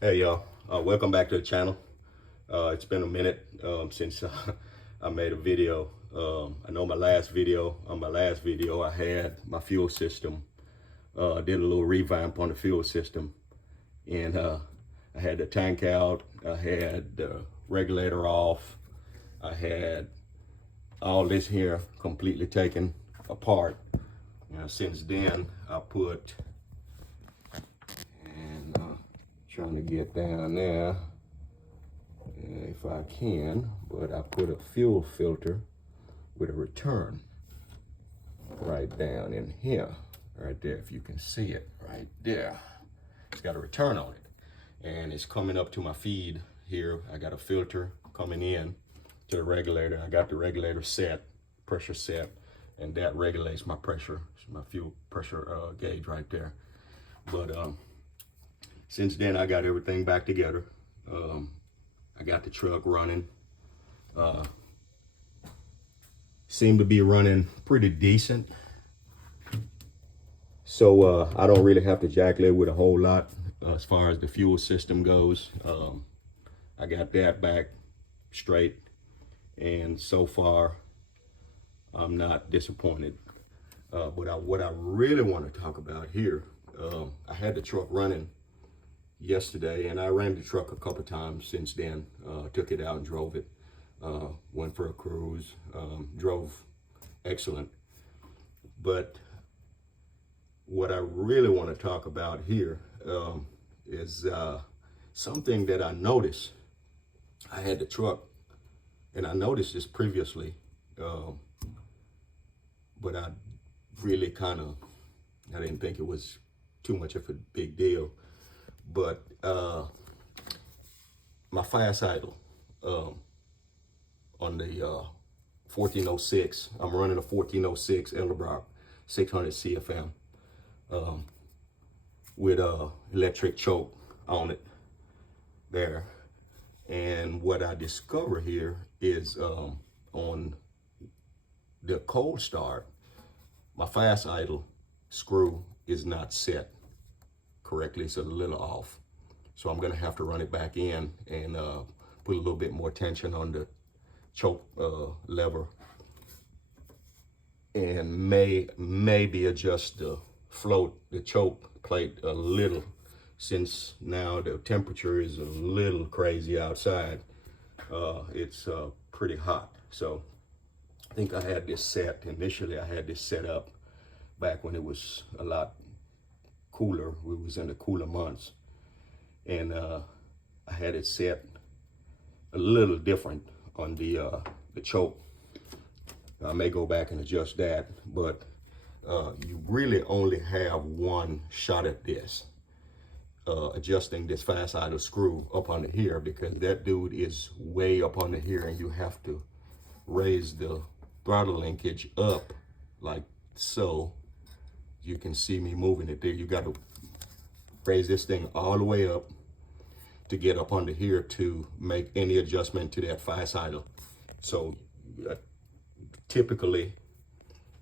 Hey y'all, welcome back to the channel. It's been a minute since I made a video. I know on my last video, I had my fuel system, did a little revamp on the fuel system, and I had the tank out, I had the regulator off, I had all this here completely taken apart. Since then, I put, and trying to get down there if I can, but I put a fuel filter with a return right down in here, right there, if you can see it right there. It's got a return on it, and it's coming up to my feed here. I got a filter coming in to the regulator. I got the regulator set, pressure set, and that regulates my pressure. It's my fuel pressure gauge right there. But since then, I got everything back together. I got the truck running. Seemed to be running pretty decent. So I don't really have to jacklet with a whole lot as far as the fuel system goes. I got that back straight, and so far I'm not disappointed. But what I really want to talk about here, I had the truck running yesterday, and I ran the truck a couple times since then. Took it out and drove it. Went for a cruise. Drove excellent. But what I really want to talk about here is something that I noticed. I had the truck, and I noticed this previously, but I really I didn't think it was too much of a big deal. But my fast idle on the 1406, I'm running a 1406 Elderbrock 600 CFM with a electric choke on it there. And what I discover here is on the cold start, my fast idle screw is not set correctly. It's a little off. So I'm gonna have to run it back in and put a little bit more tension on the choke lever, and maybe adjust the choke plate a little, since now the temperature is a little crazy outside. It's pretty hot. So I think I had this set, initially I had this set up back when it was a lot cooler. We was in the cooler months, and I had it set a little different on the choke. I may go back and adjust that, but you really only have one shot at this, adjusting this fast idle screw up under here, because that dude is way up under here, and you have to raise the throttle linkage up like so. You can see me moving it there. You got to raise this thing all the way up to get up under here to make any adjustment to that fast idle. So typically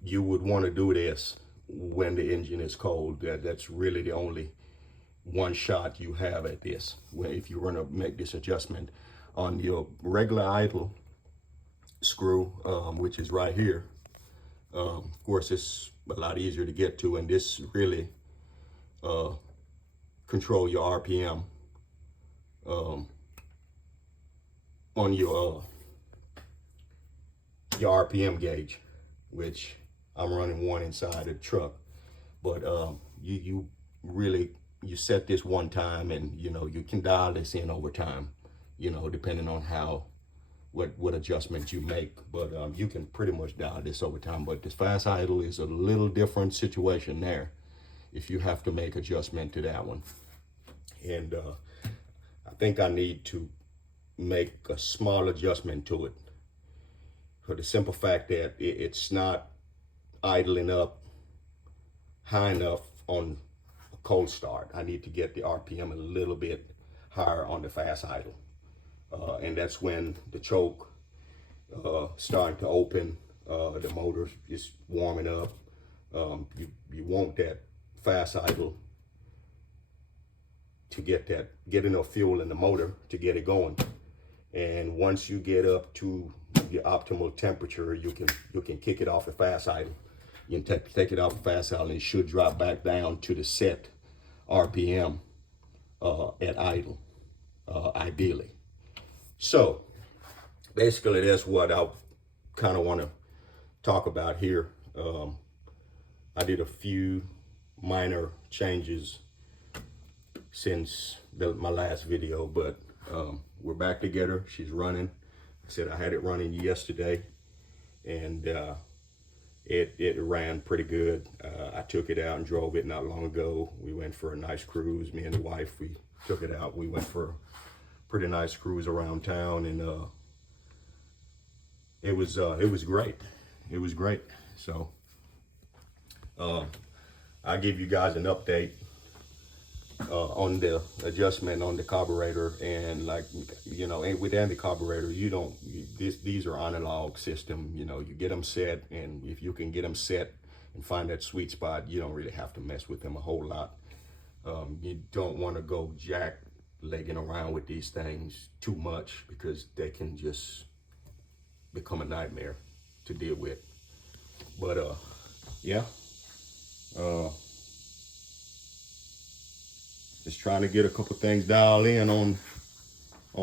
you would want to do this when the engine is cold. That's really the only one shot you have at this, if you want to make this adjustment. On your regular idle screw, which is right here, of course it's a lot easier to get to, and this really control your RPM on your RPM gauge, which I'm running one inside the truck. But you really set this one time, and you can dial this in over time, depending on what adjustments you make. But you can pretty much dial this over time. But this fast idle is a little different situation there, if you have to make adjustment to that one. And I think I need to make a small adjustment to it, for the simple fact that it's not idling up high enough on a cold start. I need to get the RPM a little bit higher on the fast idle. And that's when the choke starting to open, the motor is warming up. You want that fast idle to get enough fuel in the motor to get it going. And once you get up to your optimal temperature, you can kick it off at fast idle. You can take it off at fast idle, and it should drop back down to the set RPM at idle, ideally. So basically, that's what I kind of want to talk about here. I did a few minor changes since my last video, but we're back together. She's running. I said I had it running yesterday, and it ran pretty good. I took it out and drove it not long ago. We went for a nice cruise. Me and the wife, we took it out. We went for a pretty nice cruise around town, and it was great. It was great. So I'll give you guys an update on the adjustment on the carburetor. And like, you know, with any carburetor, these are analog system. You know, you get them set, and if you can get them set and find that sweet spot, you don't really have to mess with them a whole lot. You don't want to go legging around with these things too much, because they can just become a nightmare to deal with. But yeah, just trying to get a couple things dialed in on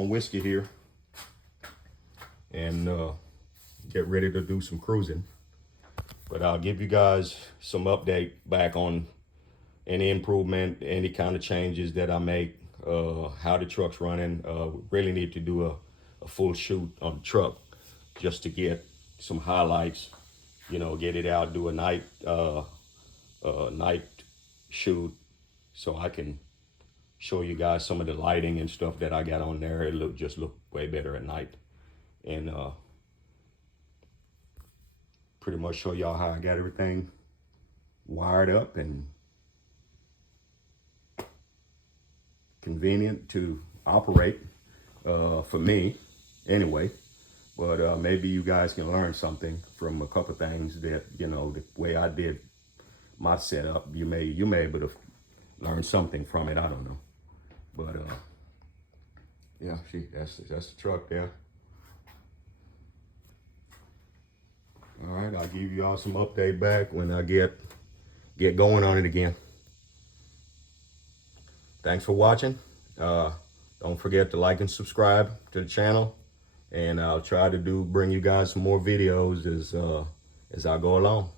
whiskey here, and get ready to do some cruising. But I'll give you guys some update back on any improvement, any kind of changes that I make, how the truck's running. Really need to do a full shoot on the truck just to get some highlights, you know, get it out, do a night shoot, so I can show you guys some of the lighting and stuff that I got on there. It just look way better at night, and pretty much show y'all how I got everything wired up and convenient to operate, for me anyway. But maybe you guys can learn something from a couple things that, you know, the way I did my setup. You may be able to learn something from it. I don't know. But yeah, that's the truck there. All right, I'll give you all some update back when I get going on it again. Thanks for watching. Don't forget to like and subscribe to the channel, and I'll try to bring you guys some more videos as I go along.